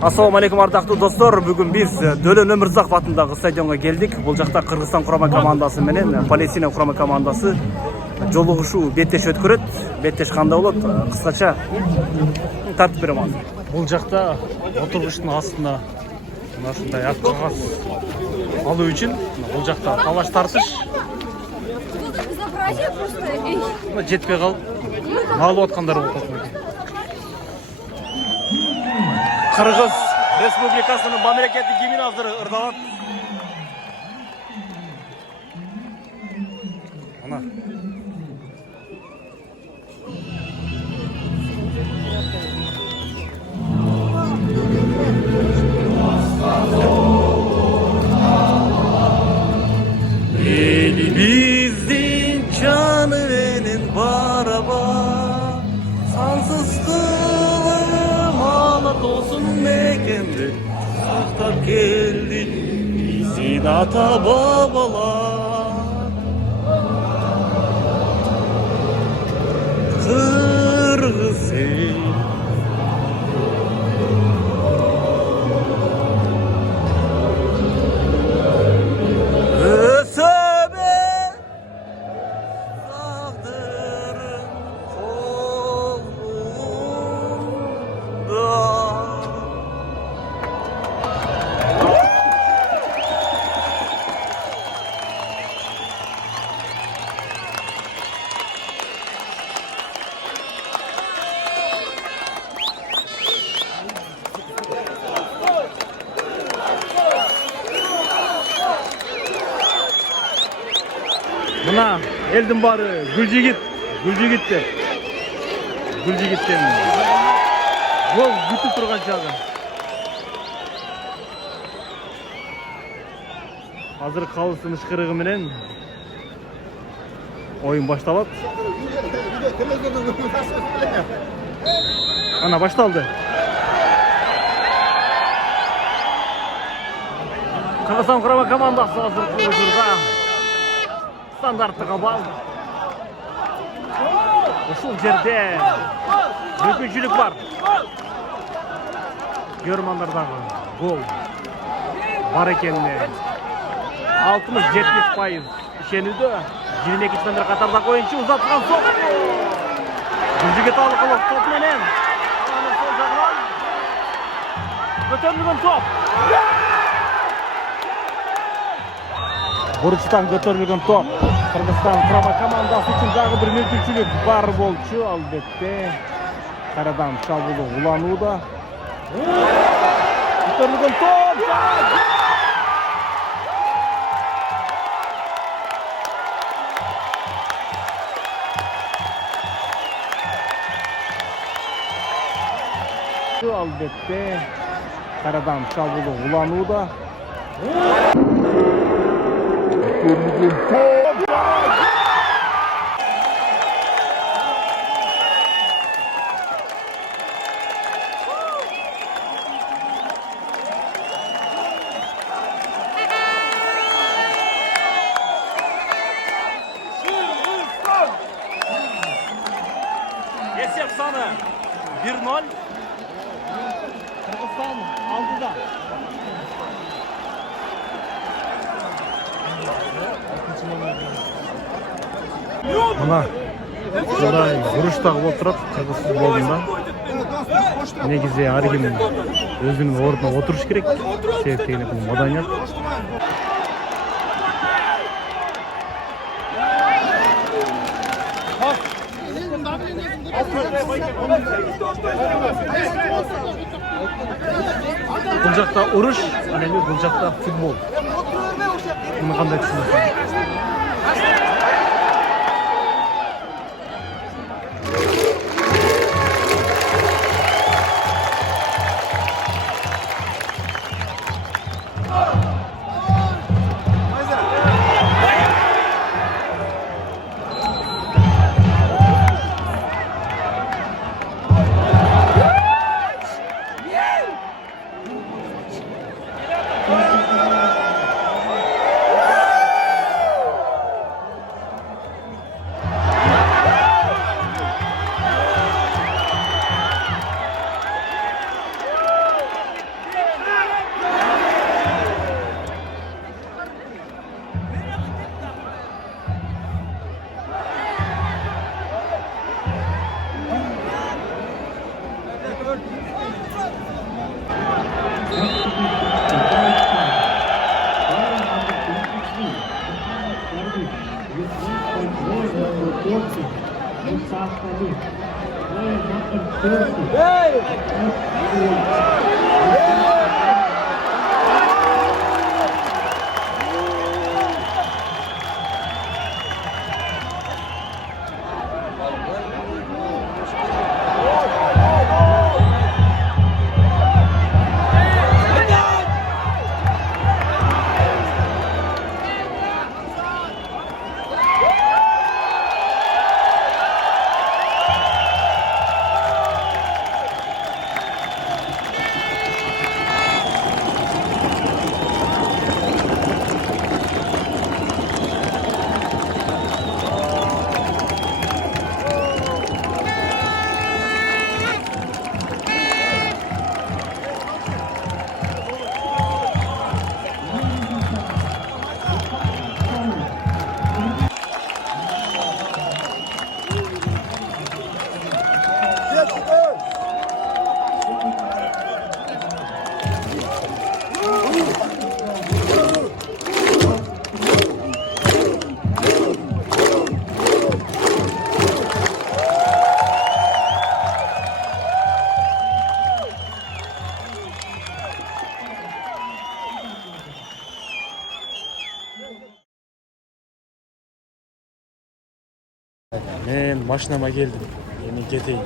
Assalamu alaikum ардактуу достор. Бүгүн биз Дөлөн Өмүрзаков атындагы стадионго келдик. Бул жакта Кыргызстан курама командасы менен Палестина курама командасы жолугушуу беттеш өткөрөт. Беттеш кандай болот? Кыскача тартып берем азыр. Бул жакта отургучтун астына мына ушундай ак кагаз алуу үчүн бул жакта талаш тартыш. Жетпей калып алып аткандар болуп атат. Кыргыз Республикасынын мамлекеттик гимни азыр ырдалат. Ана. Elimizdin canı verin baraba, sansız kılım ağlat olsun mekende, sahtap geldi bizim ata babalar. Kırgız ey, Mına eldim bari Gülcigit de. Gülcigit'ten gol бүтүп турган чагы. Азыр калыстын ышкырыгы менен оюн башталат. Ана башталды. Кыргызстан курама командасы азыр турда стандарттык абал. Ушул жерде мүмкүнчүлүк бар. Көрмандардагы гол бар экенине 60-70% ишенүүдө. 22 номер катардагы оюнчу узатылган соп. Гүлжигит алып топ менен анын сол жагынан көтөрүлгөн топ. Бурчтан көтөрүлгөн топ. Кыргызстан курама командасы үчүн дагы бир мүмкүнчүлүк бар болчу, албетте. Карадан чабуулу уланууда. Көтөрүлгөн топ. Албетте. Карадан чабуулу уланууда. Есеп саны 1-0. Кыргызстан алдыда. Мына ушундай уруштагы болуп турат кыргыз футболунда. Негизи ар ким өзүнүн ордуна отуруш керек. Себептен бул маданият. Бул жакта уруш, ал эми бул жакта футбол. Муну кандай түшүнөсүң? Men mashinama keldim. Endi keteyim.